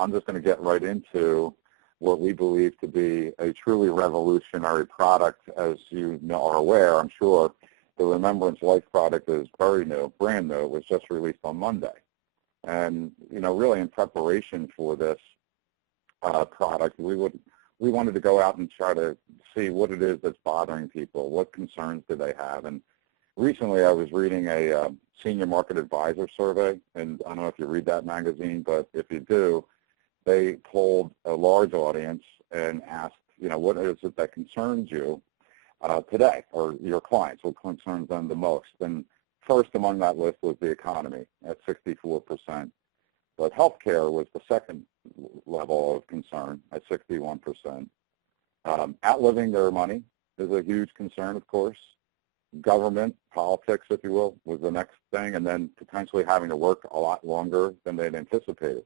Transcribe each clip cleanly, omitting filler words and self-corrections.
I'm just going to get right into what we believe to be a truly revolutionary product. As you are aware, I'm sure, the Remembrance Life product is very new, brand new. It was just released on Monday. And, really in preparation for this product, we wanted to go out and try to see what it is that's bothering people, what concerns do they have. And recently I was reading a senior market advisor survey, and I don't know if you read that magazine, but if you do, they polled a large audience and asked, what is it that concerns you today, or your clients, what concerns them the most? And first among that list was the economy at 64%. But healthcare was the second level of concern at 61%. Outliving their money is a huge concern, of course. Government, politics, if you will, was the next thing, and then potentially having to work a lot longer than they'd anticipated.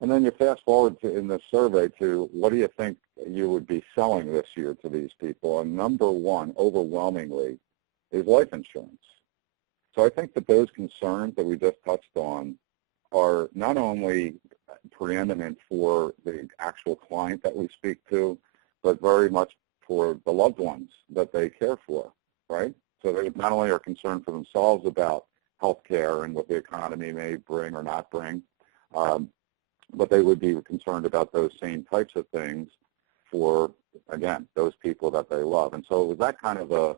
And then you fast forward in this survey to what do you think you would be selling this year to these people? And number one, overwhelmingly, is life insurance. So I think that those concerns that we just touched on are not only preeminent for the actual client that we speak to, but very much for the loved ones that they care for, right? So they not only are concerned for themselves about health care and what the economy may bring or not bring, but they would be concerned about those same types of things for, again, those people that they love. And so it was that kind of a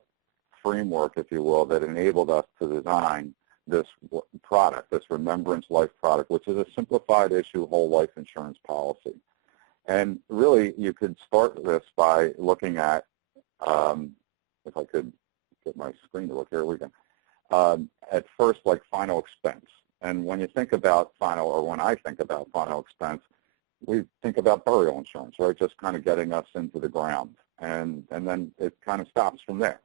framework, if you will, that enabled us to design this product, this Remembrance Life product, which is a simplified issue whole life insurance policy. And really, you could start this by looking at, if I could get my screen to work, here we go, at first, like final expense. And when you think about when I think about final expense, we think about burial insurance, right? Just kind of getting us into the ground. And then it kind of stops from there.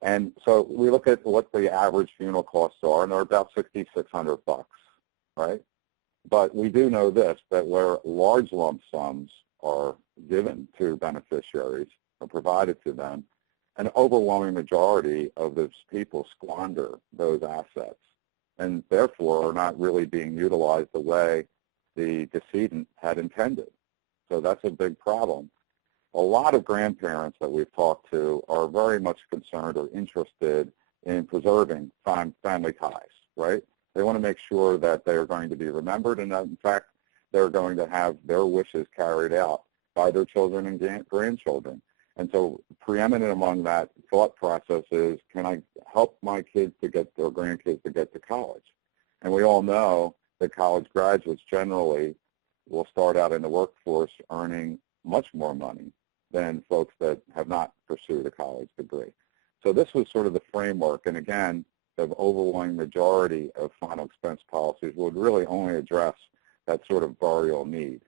And so we look at what the average funeral costs are, and they're about $6,600, right? But we do know this, that where large lump sums are given to beneficiaries or provided to them, an overwhelming majority of those people squander those assets and therefore are not really being utilized the way the decedent had intended. So that's a big problem. A lot of grandparents that we've talked to are very much concerned or interested in preserving family ties, right? They want to make sure that they are going to be remembered and that, in fact, they're going to have their wishes carried out by their children and grandchildren. And so preeminent among that thought process is, can I help my kids to get, their grandkids to get to college? And we all know that college graduates generally will start out in the workforce earning much more money than folks that have not pursued a college degree. So this was sort of the framework. And again, the overwhelming majority of final expense policies would really only address that sort of burial need.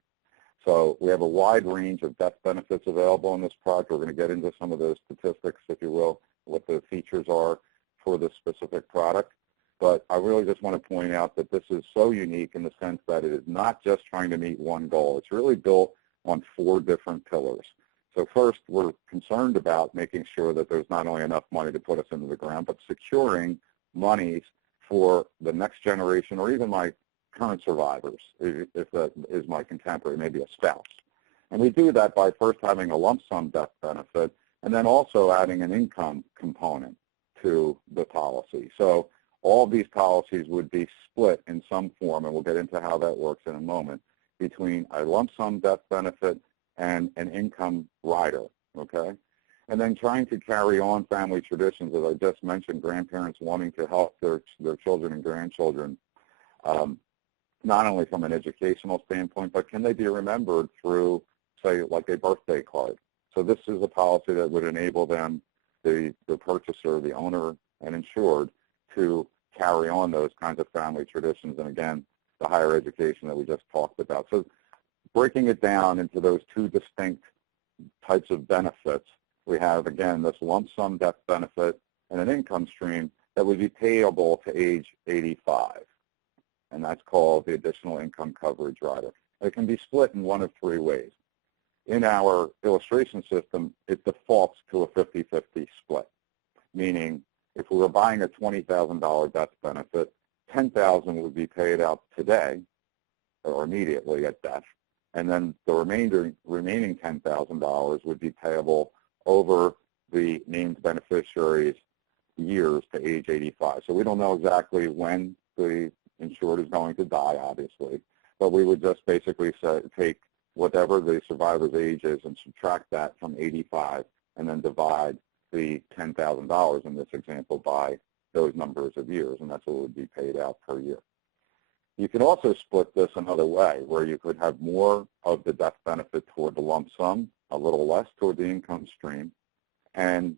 So we have a wide range of death benefits available in this product. We're going to get into some of those statistics, if you will, what the features are for this specific product. But I really just want to point out that this is so unique in the sense that it is not just trying to meet one goal. It's really built on 4 different pillars. So first, we're concerned about making sure that there's not only enough money to put us into the ground, but securing monies for the next generation or even my current survivors, if that is my contemporary, maybe a spouse. And we do that by first having a lump sum death benefit and then also adding an income component to the policy. So all of these policies would be split in some form, and we'll get into how that works in a moment, between a lump sum death benefit and an income rider, okay? And then trying to carry on family traditions, as I just mentioned, grandparents wanting to help their children and grandchildren, not only from an educational standpoint, but can they be remembered through, say, like a birthday card? So this is a policy that would enable them, the purchaser, the owner, and insured, to carry on those kinds of family traditions, and again, the higher education that we just talked about. So breaking it down into those 2 distinct types of benefits, we have, again, this lump sum death benefit and an income stream that would be payable to age 85. And that's called the additional income coverage rider. It can be split in one of 3 ways. In our illustration system, it defaults to a 50-50 split, meaning if we were buying a $20,000 death benefit, $10,000 would be paid out today, or immediately at death. And then the remaining $10,000 would be payable over the named beneficiary's years to age 85. So we don't know exactly when the insured is going to die, obviously, but we would just basically take whatever the survivor's age is and subtract that from 85 and then divide the $10,000 in this example by those numbers of years, and that's what would be paid out per year. You can also split this another way, where you could have more of the death benefit toward the lump sum, a little less toward the income stream, and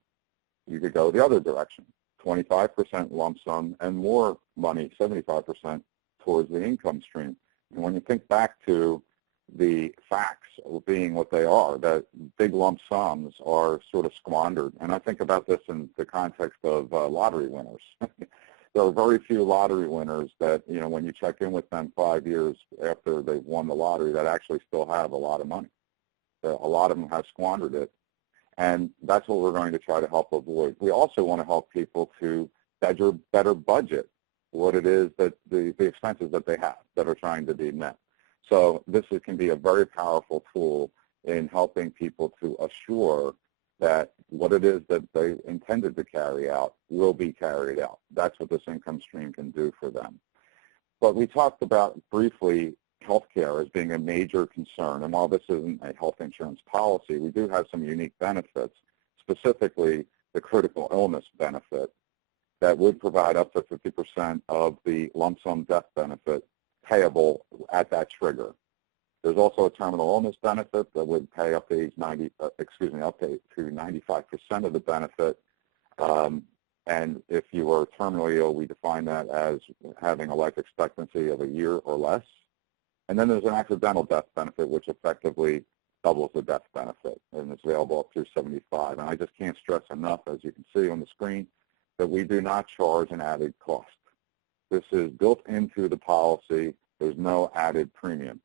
you could go the other direction, 25% lump sum and more money, 75%, towards the income stream. And when you think back to the facts being what they are, that big lump sums are sort of squandered. And I think about this in the context of lottery winners. There are very few lottery winners that, you know, when you check in with them 5 years after they've won the lottery, that actually still have a lot of money. A lot of them have squandered it. And that's what we're going to try to help avoid. We also want to help people to better budget what it is that the expenses that they have that are trying to be met. So this can be a very powerful tool in helping people to assure that what it is that they intended to carry out will be carried out. That's what this income stream can do for them. But we talked about briefly healthcare as being a major concern. And while this isn't a health insurance policy, we do have some unique benefits, specifically the critical illness benefit that would provide up to 50% of the lump sum death benefit payable at that trigger. There's also a terminal illness benefit that would pay up to age 90, up to 95% of the benefit. And if you are terminally ill, we define that as having a life expectancy of a year or less. And then there's an accidental death benefit, which effectively doubles the death benefit, and it's available up through 75. And I just can't stress enough, as you can see on the screen, that we do not charge an added cost. This is built into the policy. There's no added premium.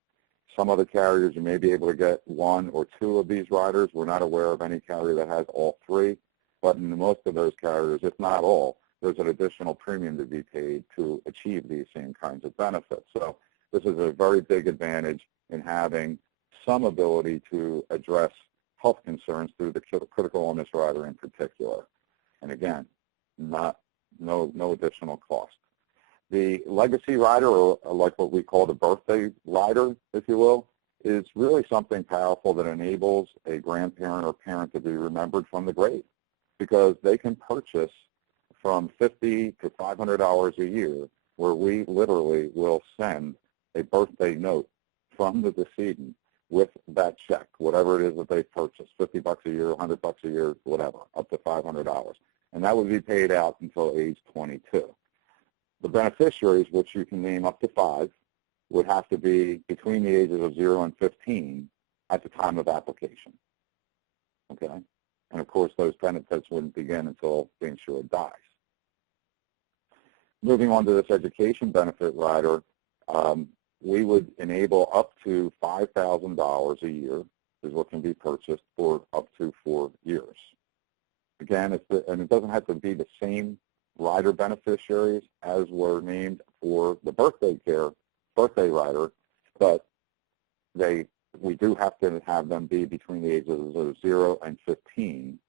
Some other carriers, you may be able to get one or two of these riders. We're not aware of any carrier that has all three, but in most of those carriers, if not all, there's an additional premium to be paid to achieve these same kinds of benefits. So this is a very big advantage in having some ability to address health concerns through the critical illness rider in particular. And again, no additional cost. The legacy rider, or like what we call the birthday rider, if you will, is really something powerful that enables a grandparent or parent to be remembered from the grave, because they can purchase from $50 to $500 a year, where we literally will send a birthday note from the decedent with that check, whatever it is that they purchased, $50 a year, $100 a year, whatever, up to $500. And that would be paid out until age 22. The beneficiaries, which you can name up to 5, would have to be between the ages of 0 and 15 at the time of application. Okay? And of course, those benefits wouldn't begin until the insured dies. Moving on to this education benefit rider, we would enable up to $5,000 a year is what can be purchased for up to 4 years. Again, and it doesn't have to be the same rider beneficiaries as were named for the birthday rider, but we do have to have them be between the ages of 0 and 15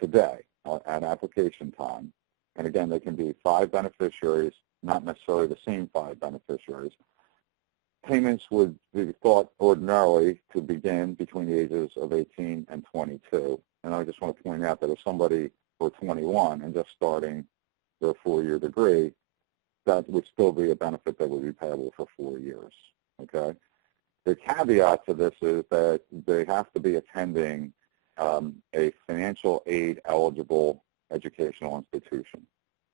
today at application time. And again, they can be 5 beneficiaries, not necessarily the same 5 beneficiaries. Payments would be thought ordinarily to begin between the ages of 18 and 22. And I just want to point out that if somebody were 21 and just starting their 4-year degree, that would still be a benefit that would be payable for 4 years. Okay. The caveat to this is that they have to be attending a financial aid eligible educational institution.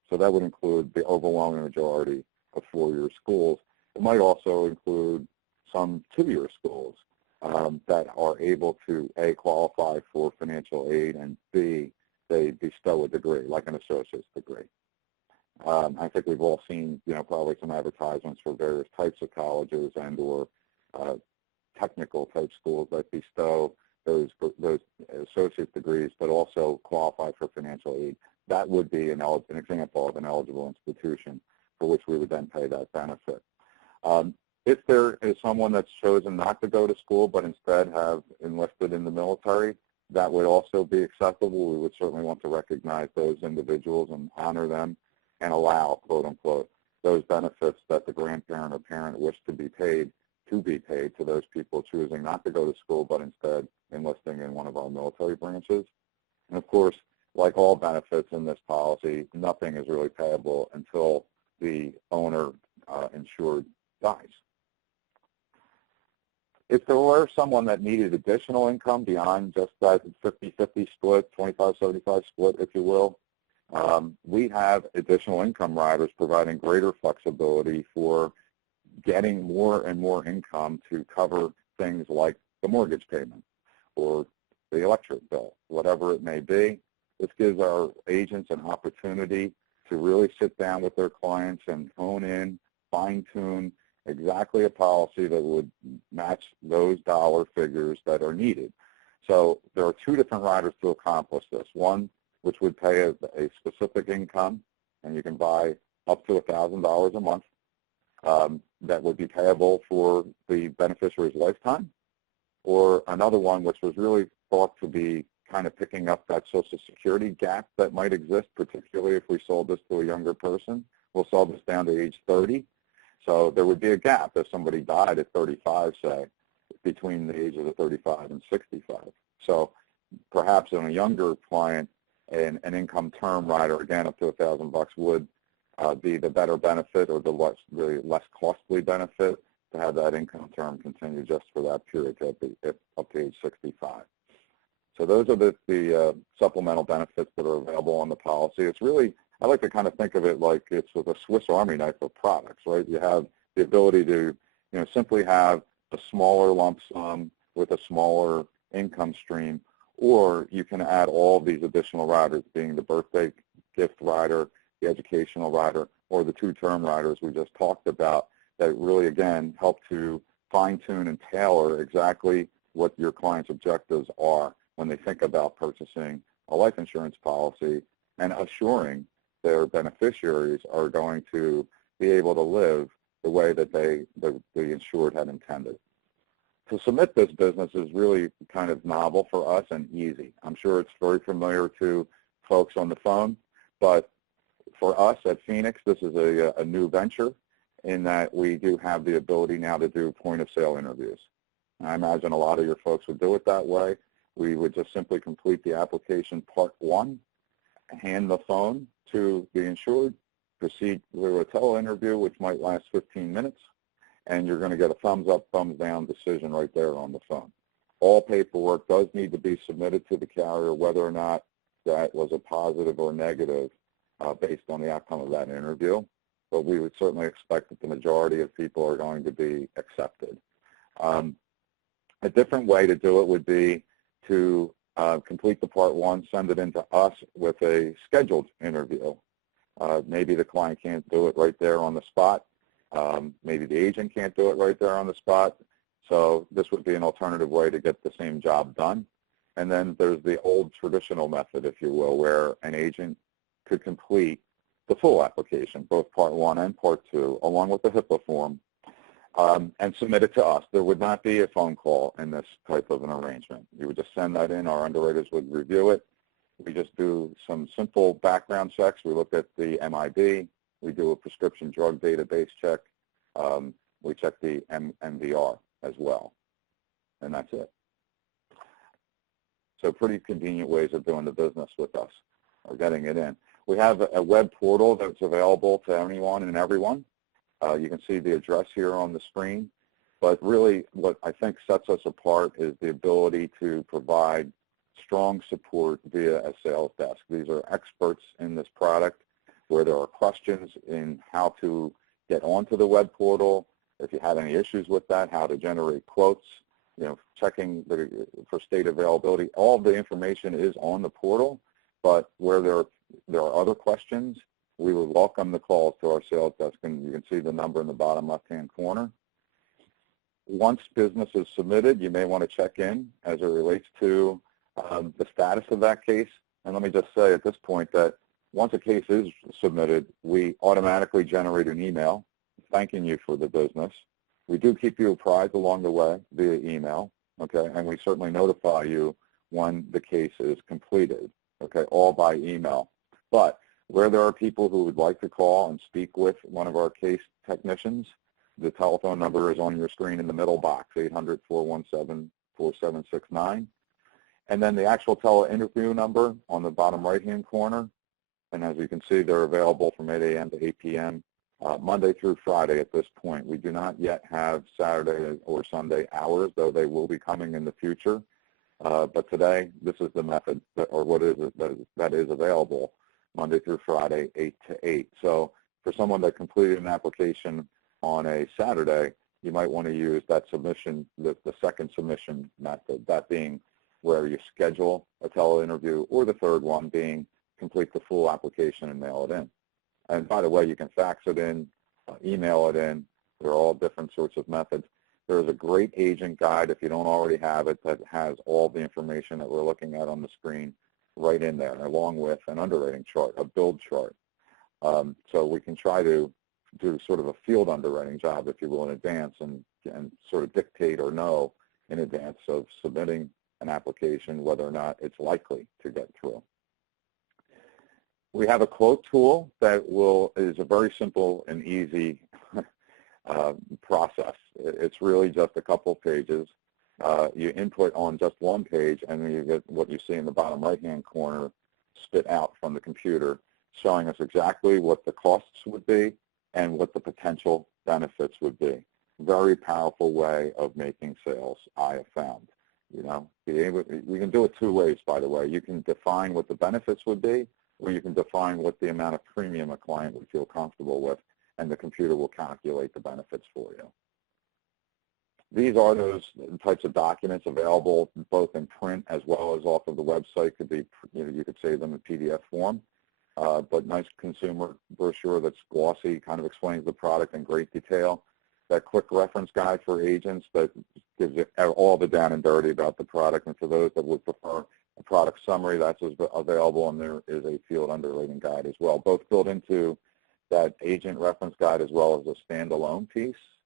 So that would include the overwhelming majority of 4-year schools. It might also include some 2-year schools that are able to, A, qualify for financial aid, and B, they bestow a degree, like an associate's degree. I think we've all seen, probably some advertisements for various types of colleges and or technical type schools that bestow those associate degrees, but also qualify for financial aid. That would be an example of an eligible institution for which we would then pay that benefit. If there is someone that's chosen not to go to school but instead have enlisted in the military, that would also be acceptable. We would certainly want to recognize those individuals and honor them and allow, quote unquote, those benefits that the grandparent or parent wish to be paid to those people choosing not to go to school but instead enlisting in one of our military branches. And of course, like all benefits in this policy, nothing is really payable until the owner insured dies. If there were someone that needed additional income beyond just that 50-50 split, 25-75 split, if you will, we have additional income riders providing greater flexibility for getting more and more income to cover things like the mortgage payment or the electric bill, whatever it may be. This gives our agents an opportunity to really sit down with their clients and hone in, fine-tune exactly a policy that would match those dollar figures that are needed. So there are two different riders to accomplish this. One, which would pay a specific income, and you can buy up to $1,000 a month that would be payable for the beneficiary's lifetime, or another one which was really thought to be kind of picking up that Social Security gap that might exist, particularly if we sold this to a younger person. We'll sell this down to age 30. So there would be a gap if somebody died at 35, say, between the ages of 35 and 65. So perhaps in a younger client, an income term rider, again, up to $1,000 would be the better benefit, or the less costly benefit, to have that income term continue just for that period up to age 65. So those are the supplemental benefits that are available on the policy. It's really, I like to kind of think of it like it's with a Swiss Army knife of products, right? You have the ability to, simply have a smaller lump sum with a smaller income stream, or you can add all of these additional riders, being the birthday gift rider, the educational rider, or the two-term riders we just talked about, that really, again, help to fine-tune and tailor exactly what your client's objectives are when they think about purchasing a life insurance policy, and assuring their beneficiaries are going to be able to live the way that the insured had intended. To submit this business is really kind of novel for us and easy. I'm sure it's very familiar to folks on the phone, but for us at Phoenix, this is a new venture in that we do have the ability now to do point-of-sale interviews. I imagine a lot of your folks would do it that way. We would just simply complete the application part 1, hand the phone to the insured, proceed with a tele-interview, which might last 15 minutes, and you're going to get a thumbs-up, thumbs-down decision right there on the phone. All paperwork does need to be submitted to the carrier, whether or not that was a positive or negative based on the outcome of that interview, but we would certainly expect that the majority of people are going to be accepted. A different way to do it would be to complete the part 1, send it in to us with a scheduled interview. Maybe the client can't do it right there on the spot. Maybe the agent can't do it right there on the spot. So this would be an alternative way to get the same job done. And then there's the old traditional method, if you will, where an agent could complete the full application, both part 1 and part 2, along with the HIPAA form, and submit it to us. There would not be a phone call in this type of an arrangement. You would just send that in. Our underwriters would review it. We just do some simple background checks. We look at the MIB. We do a prescription drug database check. We check the MVR as well, and that's it. So pretty convenient ways of doing the business with us or getting it in. We have a web portal that's available to anyone and everyone. You can see the address here on the screen, but really what I think sets us apart is the ability to provide strong support via a sales desk. These are experts in this product where there are questions in how to get onto the web portal, if you have any issues with that, how to generate quotes, checking for state availability. All of the information is on the portal, but where there are other questions, we would welcome the calls to our sales desk, and you can see the number in the bottom left-hand corner. Once business is submitted, you may want to check in as it relates to the status of that case. And let me just say at this point that once a case is submitted, we automatically generate an email thanking you for the business. We do keep you apprised along the way via email, okay, and we certainly notify you when the case is completed, okay, all by email. But where there are people who would like to call and speak with one of our case technicians, the telephone number is on your screen in the middle box, 800-417-4769. And then the actual tele-interview number on the bottom right-hand corner. And as you can see, they're available from 8 a.m. to 8 p.m. Monday through Friday at this point. We do not yet have Saturday or Sunday hours, though they will be coming in the future. But today, this is the method, or what is it that is available Monday through Friday, 8 to 8. So for someone that completed an application on a Saturday, you might want to use that submission, the second submission method, that being where you schedule a tele-interview, or the third one being complete the full application and mail it in. And by the way, you can fax it in, email it in. They're all different sorts of methods. There's a great agent guide, if you don't already have it, that has all the information that we're looking at on the screen right in there, along with an underwriting chart, a build chart. So we can try to do sort of a field underwriting job, if you will, in advance, and sort of dictate or know in advance of submitting an application whether or not it's likely to get through. We have a quote tool that is a very simple and easy process. It's really just a couple pages. You input on just one page, and then you get what you see in the bottom right-hand corner spit out from the computer, showing us exactly what the costs would be and what the potential benefits would be. Very powerful way of making sales, I have found. You know, we can do it two ways, by the way. You can define what the benefits would be, or you can define what the amount of premium a client would feel comfortable with, and the computer will calculate the benefits for you. These are those types of documents available both in print as well as off of the website. Could be, you could save them in PDF form, but nice consumer brochure that's glossy, kind of explains the product in great detail. That quick reference guide for agents that gives you all the down and dirty about the product. And for those that would prefer a product summary, that's available, and there is a field underwriting guide as well, both built into that agent reference guide as well as a standalone piece.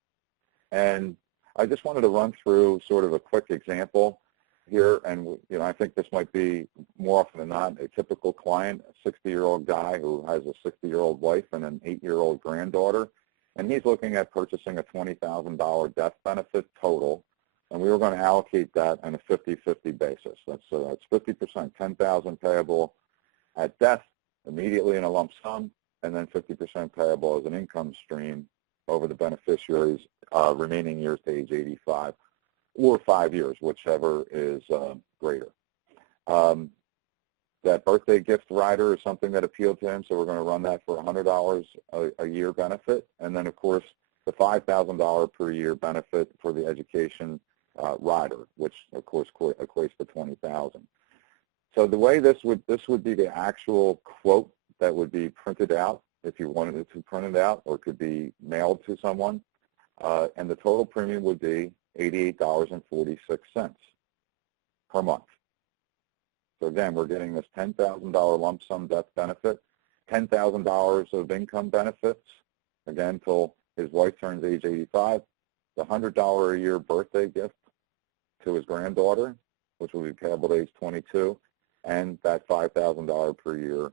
And I just wanted to run through sort of a quick example here, and I think this might be more often than not a typical client, a 60-year-old guy who has a 60-year-old wife and an 8-year-old granddaughter, and he's looking at purchasing a $20,000 death benefit total, and we were going to allocate that on a 50-50 basis. That's 50%, $10,000 payable at death immediately in a lump sum, and then 50% payable as an income stream over the beneficiary's remaining years to age 85, or 5 years, whichever is greater. That birthday gift rider is something that appealed to him, so we're going to run that for $100 a year benefit. And then, of course, the $5,000 per year benefit for the education rider, which, of course, equates to $20,000. So the way this would be the actual quote that would be printed out if you wanted it to print it out, or could be mailed to someone. And the total premium would be $88.46 per month. So again, we're getting this $10,000 lump sum death benefit, $10,000 of income benefits, again, until his wife turns age 85, the $100 a year birthday gift to his granddaughter, which will be payable to age 22, and that $5,000 per year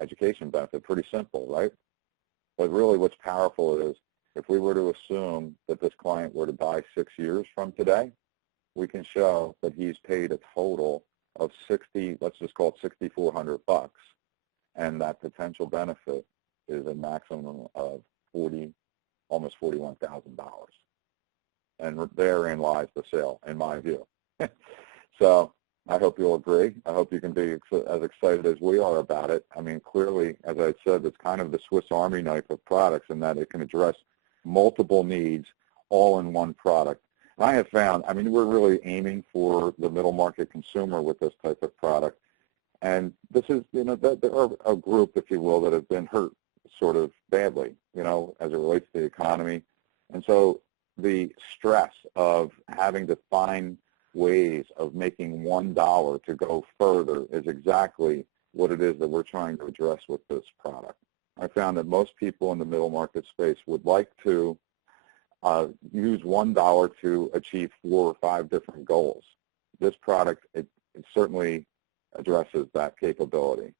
education benefit. Pretty simple, right? But really what's powerful is if we were to assume that this client were to buy 6 years from today, we can show that he's paid a total of let's just call it $6,400, and that potential benefit is a maximum of almost $41,000. And therein lies the sale, in my view. So I hope you'll agree. I hope you can be as excited as we are about it. I mean, clearly, as I said, it's kind of the Swiss Army knife of products in that it can address multiple needs all in one product. And I have found, I mean, we're really aiming for the middle market consumer with this type of product. And this is, there are a group, if you will, that have been hurt sort of badly, as it relates to the economy. And so the stress of having to find ways of making $1 to go further is exactly what it is that we're trying to address with this product. I found that most people in the middle market space would like to use $1 to achieve 4 or 5 different goals. This product, it certainly addresses that capability.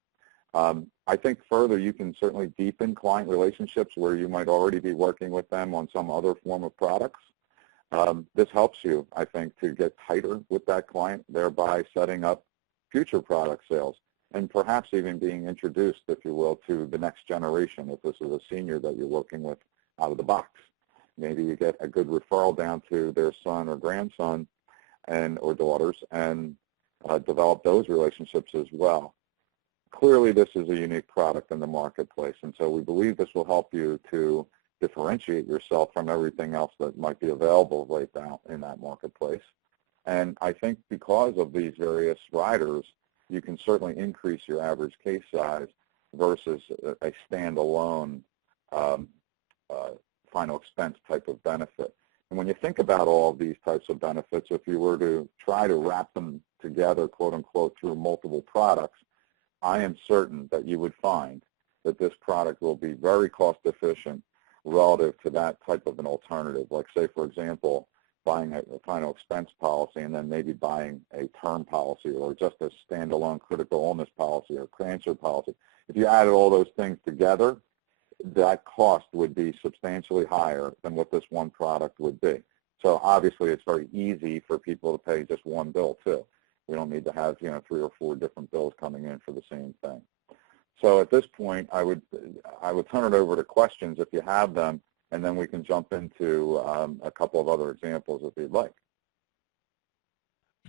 I think further, you can certainly deepen client relationships where you might already be working with them on some other form of products. This helps you, I think, to get tighter with that client, thereby setting up future product sales and perhaps even being introduced, if you will, to the next generation if this is a senior that you're working with out of the box. Maybe you get a good referral down to their son or grandson or daughters and develop those relationships as well. Clearly, this is a unique product in the marketplace, and so we believe this will help you to differentiate yourself from everything else that might be available right now in that marketplace. And I think because of these various riders, you can certainly increase your average case size versus a standalone final expense type of benefit. And when you think about all of these types of benefits, if you were to try to wrap them together, quote unquote, through multiple products, I am certain that you would find that this product will be very cost efficient relative to that type of an alternative. Like, say, for example, buying a final expense policy and then maybe buying a term policy or just a standalone critical illness policy or cancer policy. If you added all those things together, that cost would be substantially higher than what this one product would be. So obviously it's very easy for people to pay just one bill too. We don't need to have 3 or 4 different bills coming in for the same thing. So at this point, I would turn it over to questions if you have them, and then we can jump into a couple of other examples if you'd like.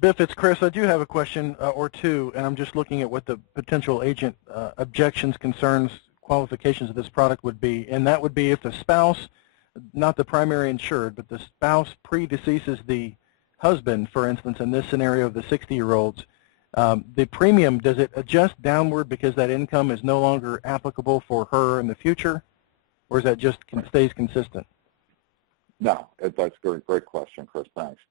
Biff, it's Chris. I do have a question or two, and I'm just looking at what the potential agent objections, concerns, qualifications of this product would be, and that would be if the spouse, not the primary insured, but the spouse predeceases the husband, for instance, in this scenario of the 60-year-olds, the premium, does it adjust downward because that income is no longer applicable for her in the future, or is that just stays consistent? No, that's a great question, Chris. Thanks.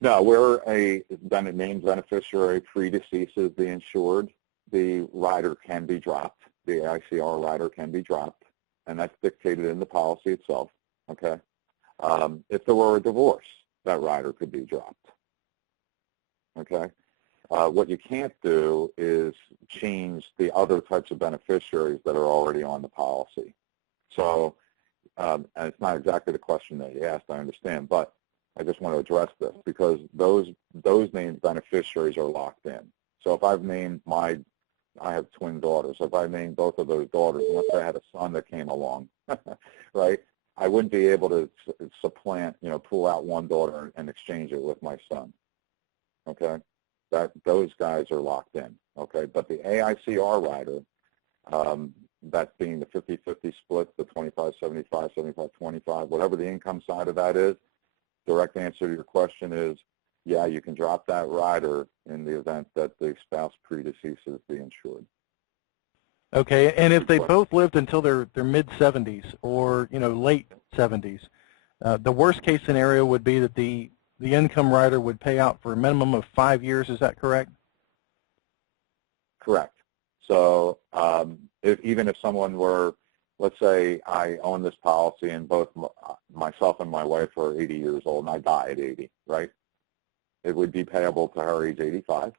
No, where a named beneficiary predeceases the insured, the rider can be dropped. The ICR rider can be dropped, and that's dictated in the policy itself. Okay. If there were a divorce, that rider could be dropped. Okay. What you can't do is change the other types of beneficiaries that are already on the policy. So, and it's not exactly the question that you asked, I understand, but I just want to address this because those named beneficiaries are locked in. So if I've named I have twin daughters. So if I named both of those daughters, unless I had a son that came along, right, I wouldn't be able to supplant, pull out one daughter and exchange it with my son. Okay, those guys are locked in. Okay, but the AICR rider, that being the 50-50 split, the 25-75, 75-25, whatever the income side of that is, direct answer to your question is, yeah, you can drop that rider in the event that the spouse predeceases the insured. Okay, and if they both lived until their mid-70s or late 70s, the worst case scenario would be that the income rider would pay out for a minimum of 5 years. Is that correct? Correct. So even if someone were, let's say I own this policy and both myself and my wife are 80 years old and I die at 80, right? It would be payable to her age 85,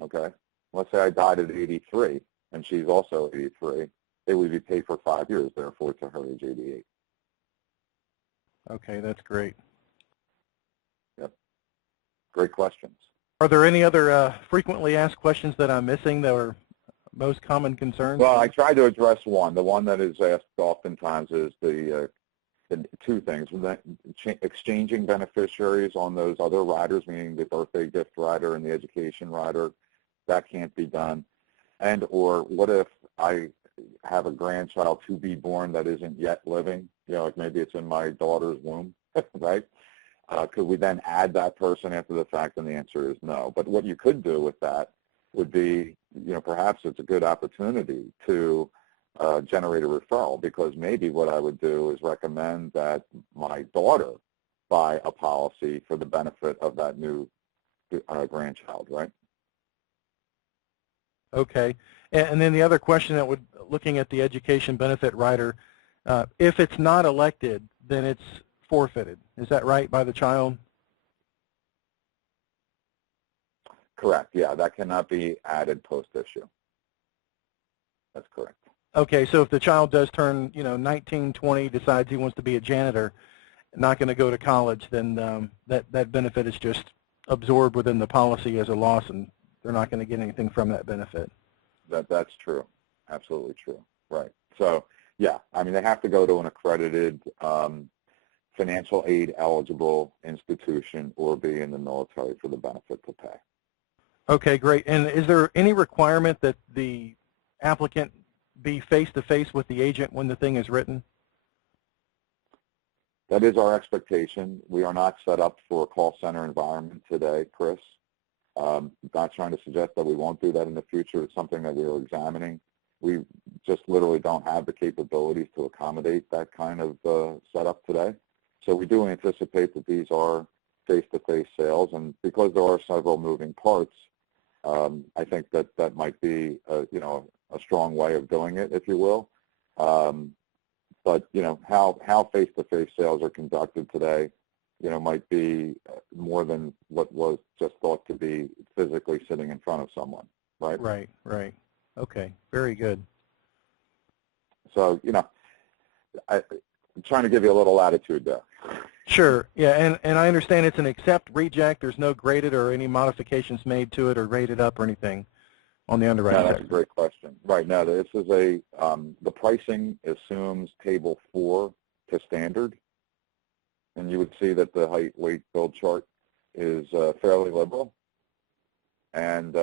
okay? Let's say I died at 83 and she's also 83. It would be paid for 5 years, therefore, to her age 88. Okay, that's great. Yep. Great questions. Are there any other frequently asked questions that I'm missing that are most common concerns? Well, I tried to address one. The one that is asked oftentimes is the two things: exchanging beneficiaries on those other riders, meaning the birthday gift rider and the education rider. That can't be done. And or what if I have a grandchild to be born that isn't yet living? Like maybe it's in my daughter's womb, right? Could we then add that person after the fact? And the answer is no. But what you could do with that would be, perhaps it's a good opportunity to generate a referral, because maybe what I would do is recommend that my daughter buy a policy for the benefit of that new grandchild, right? Okay. And then the other question that looking at the education benefit rider, if it's not elected, then it's forfeited. Is that right, by the child? Correct. Yeah, that cannot be added post-issue. That's correct. Okay, so if the child does turn, 19, 20, decides he wants to be a janitor, not going to go to college, then that benefit is just absorbed within the policy as a loss, and they're not going to get anything from that benefit. That's true. Absolutely true. Right. So, yeah, I mean, they have to go to an accredited financial aid eligible institution or be in the military for the benefit to pay. Okay, great. And is there any requirement that the applicant be face-to-face with the agent when the thing is written? That is our expectation. We are not set up for a call center environment today, Chris. Not trying to suggest that we won't do that in the future. It's something that we are examining. We just literally don't have the capabilities to accommodate that kind of setup today. So we do anticipate that these are face-to-face sales, and because there are several moving parts, I think that might be a strong way of doing it, if you will. But how face-to-face sales are conducted today, might be more than what was just thought to be physically sitting in front of someone, right? Right. Okay, very good. So, I'm trying to give you a little latitude there. Sure, yeah, and I understand it's an accept, reject. There's no graded or any modifications made to it or rated up or anything on the underwriting. No, that's a great question. Right, now, this is the pricing assumes table 4 to standard, and you would see that the height, weight, build chart is fairly liberal. And,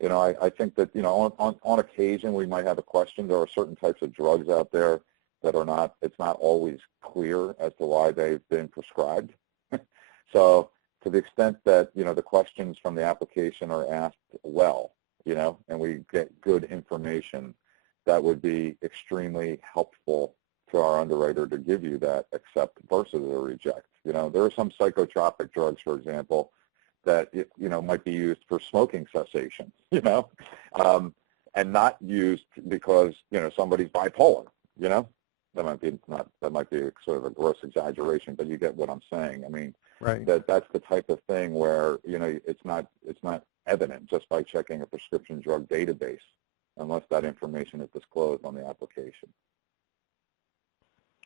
I think that, on occasion we might have a question. There are certain types of drugs out there that are not, it's not always clear as to why they've been prescribed. So to the extent that, the questions from the application are asked well, and we get good information, that would be extremely helpful to our underwriter to give you that accept versus a reject. There are some psychotropic drugs, for example, that, might be used for smoking cessation, and not used because, somebody's bipolar, That might be sort of a gross exaggeration, but you get what I'm saying. I mean, right. That's the type of thing where, it's not evident just by checking a prescription drug database unless that information is disclosed on the application.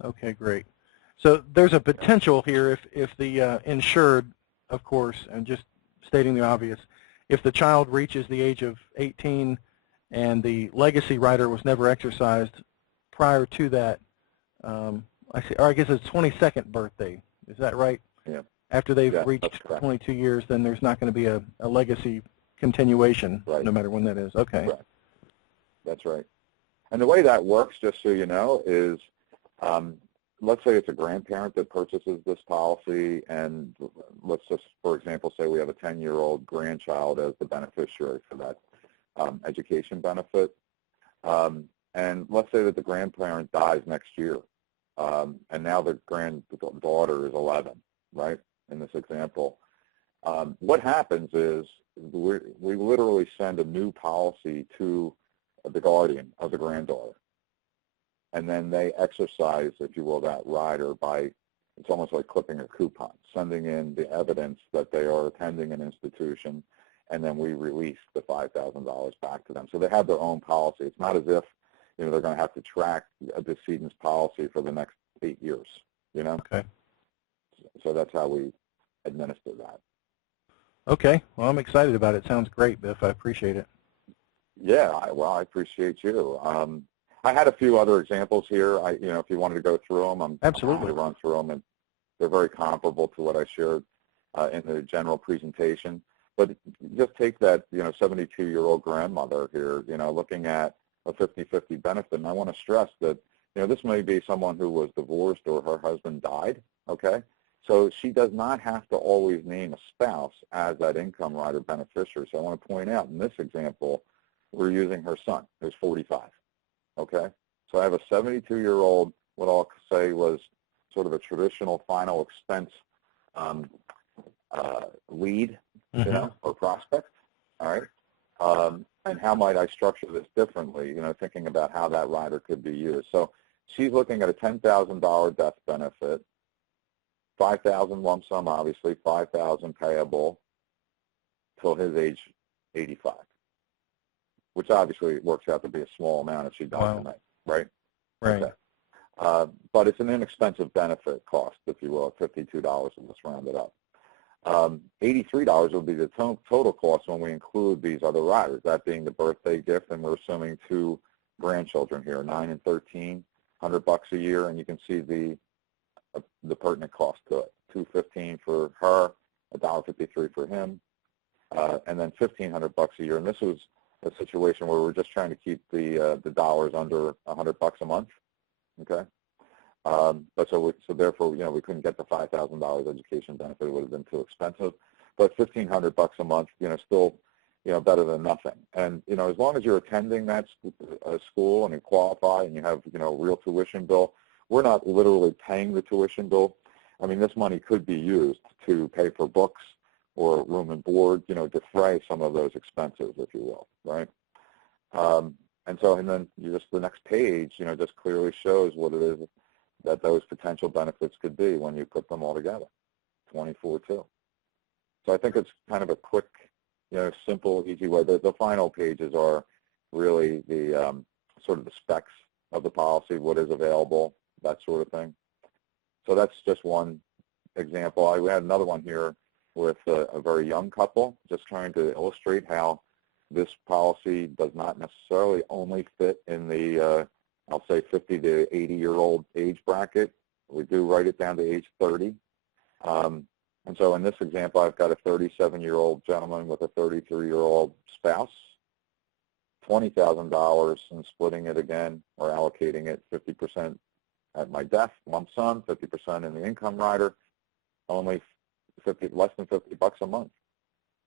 Okay, great. So there's a potential here if the insured, of course, and just stating the obvious, if the child reaches the age of 18 and the legacy rider was never exercised prior to that, I guess it's 22nd birthday. Is that right? Yeah. After they've reached 22 years, then there's not going to be a legacy continuation, right, no matter when that is. Okay. Right. That's right. And the way that works, just so you know, is let's say it's a grandparent that purchases this policy, and let's just, for example, say we have a 10-year-old grandchild as the beneficiary for that education benefit. And let's say that the grandparent dies next year, and now the granddaughter is 11, right, in this example. What happens is we literally send a new policy to the guardian of the granddaughter, and then they exercise, if you will, that rider by, it's almost like clipping a coupon, sending in the evidence that they are attending an institution, and then we release the $5,000 back to them. So they have their own policy. It's not as if they're going to have to track a decedent's policy for the next 8 years, Okay. So that's how we administer that. Okay. Well, I'm excited about it. Sounds great, Biff. I appreciate it. Yeah, I appreciate you. I had a few other examples here. If you wanted to go through them, I'm happy to run through them, and they're very comparable to what I shared in the general presentation. But just take that, 72-year-old grandmother here, looking at a 50-50 benefit, and I want to stress that, this may be someone who was divorced or her husband died, okay? So she does not have to always name a spouse as that income rider beneficiary. So I want to point out in this example, we're using her son, who's 45, okay? So I have a 72-year-old, what I'll say was sort of a traditional final expense lead, or prospect, all right? And how might I structure this differently, thinking about how that rider could be used. So She's looking at a $10,000 death benefit, $5,000 lump sum, obviously, $5,000 payable till his age 85, which obviously works out to be a small amount if she dies tonight, right? Right. Okay. But it's an inexpensive benefit cost, if you will, $52, let's round it up. $83 would be the total cost when we include these other riders, that being the birthday gift, and we're assuming 2 grandchildren here, 9 and 13, $100 a year, and you can see the pertinent cost to it. $215 for her, $1.53 for him, and then $1,500 a year. And this was a situation where we're just trying to keep the dollars under $100 a month. Okay. But so therefore, you know, we couldn't get the $5,000 education benefit. It would have been too expensive. But $1,500 a month, you know, still, you know, better than nothing. And, you know, as long as you're attending that school and you qualify and you have, you know, real tuition bill, we're not literally paying the tuition bill. I mean, this money could be used to pay for books or room and board, you know, defray some of those expenses, if you will, right? And then just the next page, you know, just clearly shows what it is that those potential benefits could be when you put them all together, 24/2. So I think it's kind of a quick, you know, simple, easy way. The final pages are really the sort of the specs of the policy, what is available, that sort of thing. So that's just one example. We had another one here with a very young couple, just trying to illustrate how this policy does not necessarily only fit in the, I'll say 50 to 80-year-old age bracket. We do write it down to age 30. And so in this example, I've got a 37-year-old gentleman with a 33-year-old spouse, $20,000, and splitting it again, or allocating it 50% at my death, lump sum, 50% in the income rider, only less than $50 a month.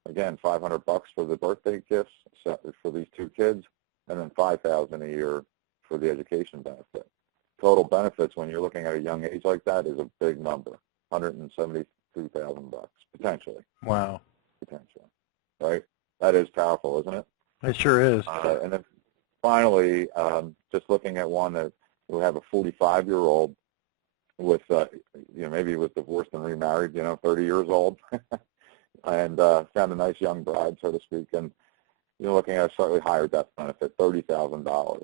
Again, $500 for the birthday gifts for these 2 kids, and then $5,000 a year for the education benefit. Total benefits when you're looking at a young age like that is a big number, $172,000 potentially. Wow. Potentially, right? That is powerful, isn't it? It sure is. And then finally, just looking at one that we have a 45-year-old with, you know, maybe was divorced and remarried, you know, 30 years old, and found a nice young bride, so to speak, and you're looking at a slightly higher death benefit, $30,000,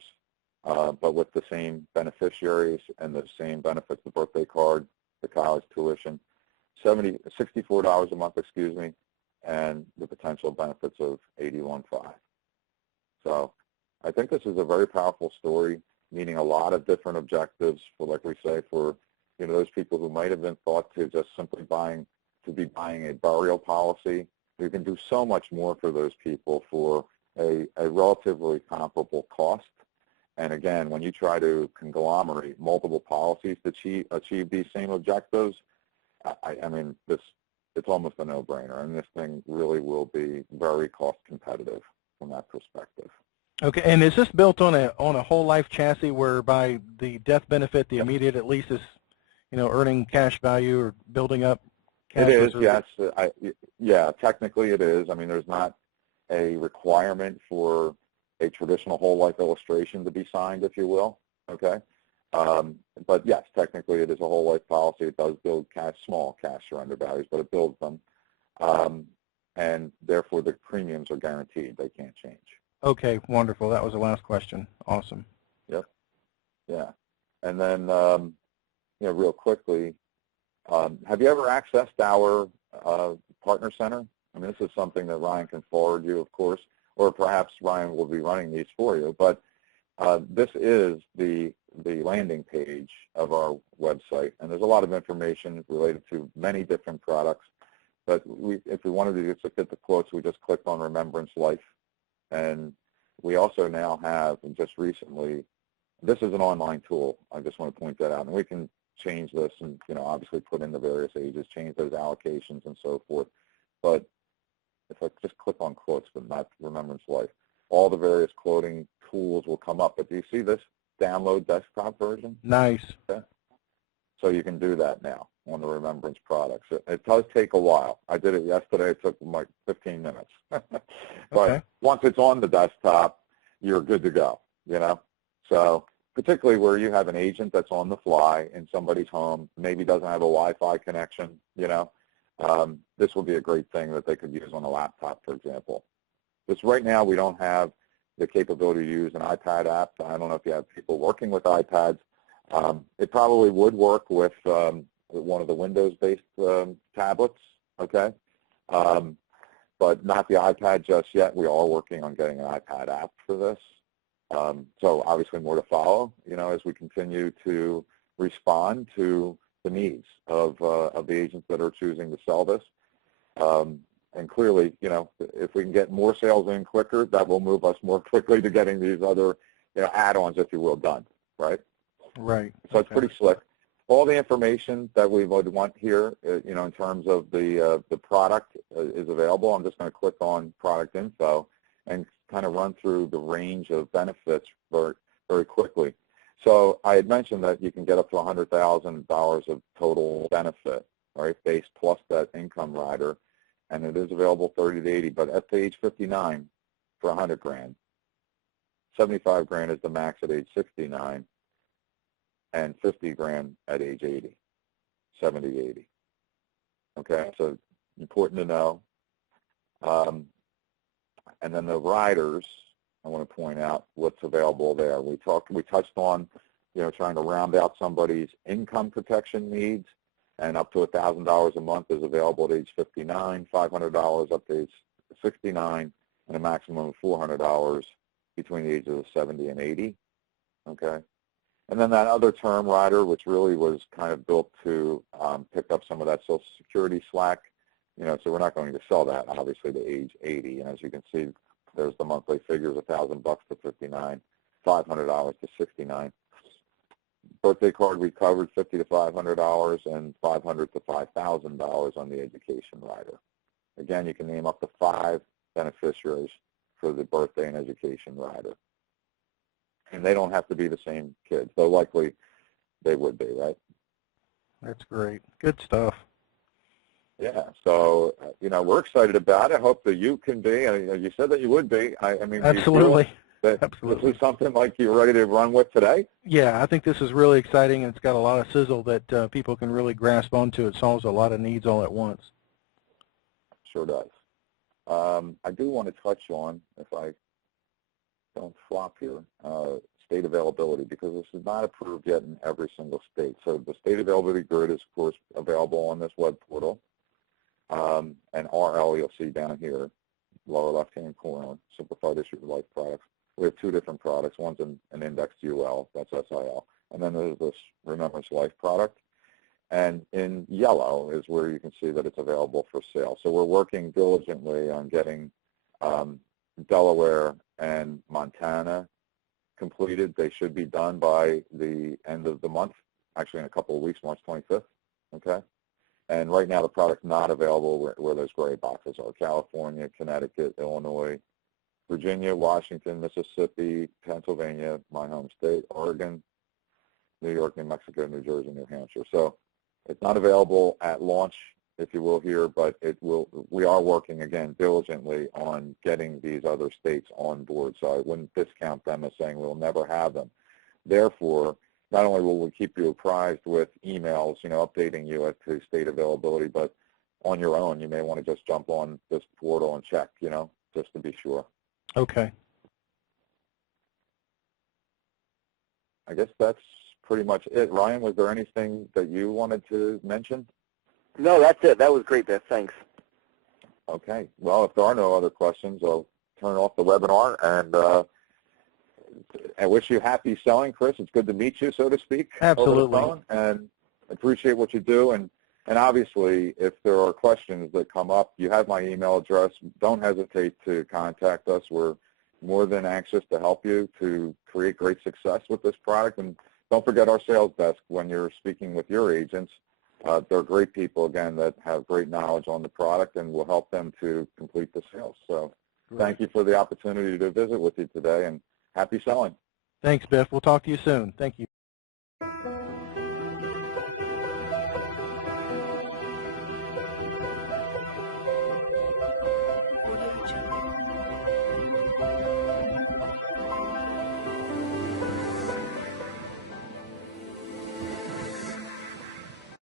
but with the same beneficiaries and the same benefits, the birthday card, the college tuition, $64 a month, excuse me, and the potential benefits of $81,500. So I think this is a very powerful story, meeting a lot of different objectives for, like we say, for, you know, those people who might have been thought to just simply be buying a burial policy. We can do so much more for those people for a relatively comparable cost. And again, when you try to conglomerate multiple policies to achieve these same objectives, I mean, it's almost a no-brainer, and this thing really will be very cost competitive from that perspective. Okay, and is this built on a whole life chassis whereby the death benefit, the immediate at least, is, you know, earning cash value or building up cash? It is, yes. Yeah, technically it is. I mean, there's not a requirement for a traditional whole life illustration to be signed, if you will. Okay. But yes, technically it is a whole life policy. It does build small cash surrender values, but it builds them. And therefore the premiums are guaranteed. They can't change. Okay, wonderful. That was the last question. Awesome. Yep. Yeah. And then, you know, real quickly, have you ever accessed our partner center? I mean, this is something that Ryan can forward you, of course, or perhaps Ryan will be running these for you. But this is the landing page of our website, and there's a lot of information related to many different products. But if we wanted to just look at the quotes, we just clicked on Remembrance Life. And we also now have, and just recently, this is an online tool. I just want to point that out. And we can change this and, you know, obviously put in the various ages, change those allocations and so forth. But if I just click on quotes, but not Remembrance Life, all the various quoting tools will come up. But do you see this download desktop version? Nice. Okay. So you can do that now on the Remembrance products. It does take a while. I did it yesterday. It took like 15 minutes. But okay. Once it's on the desktop, you're good to go, you know. So particularly where you have an agent that's on the fly in somebody's home, maybe doesn't have a Wi-Fi connection, this would be a great thing that they could use on a laptop, for example. Because right now we don't have the capability to use an iPad app. I don't know if you have people working with iPads. It probably would work with one of the Windows-based tablets, okay? But not the iPad just yet. We are working on getting an iPad app for this. So obviously more to follow, as we continue to respond to the needs of the agents that are choosing to sell this. And clearly, if we can get more sales in quicker, that will move us more quickly to getting these other, add-ons, if you will, done, right? Right. So it's pretty slick. All the information that we would want here, in terms of the product is available. I'm just going to click on product info and kind of run through the range of benefits very, very quickly. So I had mentioned that you can get up to $100,000 of total benefit, right, base plus that income rider, and it is available 30 to 80. But at age 59 for $100,000, 75 grand is the max at age 69, and 50 grand at age 80, 70, 80. Okay, so important to know. And then the riders, I want to point out what's available there. We touched on, trying to round out somebody's income protection needs, and up to $1,000 a month is available at age 59, $500 up to age 69, and a maximum of $400 between the ages of 70 and 80. Okay. And then that other term rider, which really was kind of built to pick up some of that Social Security slack, so we're not going to sell that, obviously, to age 80. And as you can see, there's the monthly figures, $1,000 to 59, $500 to 69. Birthday card we covered, $50 to $500, and $500 to $5,000 on the education rider. Again, you can name up to 5 beneficiaries for the birthday and education rider. And they don't have to be the same kids, though likely they would be, right? That's great. Good stuff. Yeah, so, we're excited about it. I hope that you can be. You said that you would be. I mean, absolutely. Absolutely. This is something like you're ready to run with today? Yeah, I think this is really exciting, and it's got a lot of sizzle that people can really grasp onto. It solves a lot of needs all at once. Sure does. I do want to touch on, if I don't flop here, state availability, because this is not approved yet in every single state. So the state availability grid is, of course, available on this web portal. And RL, you'll see down here, lower left-hand corner, Simplified Distributor Life Products. We have 2 different products. One's an indexed UL, that's SIL, and then there's this Remembrance Life product. And in yellow is where you can see that it's available for sale. So we're working diligently on getting Delaware and Montana completed. They should be done by the end of the month, actually in a couple of weeks, March 25th, okay? And right now the product's not available where those gray boxes are: California, Connecticut, Illinois, Virginia, Washington, Mississippi, Pennsylvania, my home state, Oregon, New York, New Mexico, New Jersey, New Hampshire. So it's not available at launch, if you will, here, but it will. We are working, again, diligently on getting these other states on board. So I wouldn't discount them as saying we'll never have them. Therefore, not only will we keep you apprised with emails, updating you as to state availability, but on your own, you may want to just jump on this portal and check, just to be sure. Okay. I guess that's pretty much it. Ryan, was there anything that you wanted to mention? No, that's it. That was great, Beth. Thanks. Okay. Well, if there are no other questions, I'll turn off the webinar, and I wish you happy selling, Chris. It's good to meet you, so to speak, absolutely, over the phone, and appreciate what you do. And obviously, if there are questions that come up, you have my email address. Don't hesitate to contact us. We're more than anxious to help you to create great success with this product. And don't forget our sales desk when you're speaking with your agents. They're great people, again, that have great knowledge on the product and will help them to complete the sales. So thank you for the opportunity to visit with you today, and happy selling. Thanks, Biff. We'll talk to you soon. Thank you.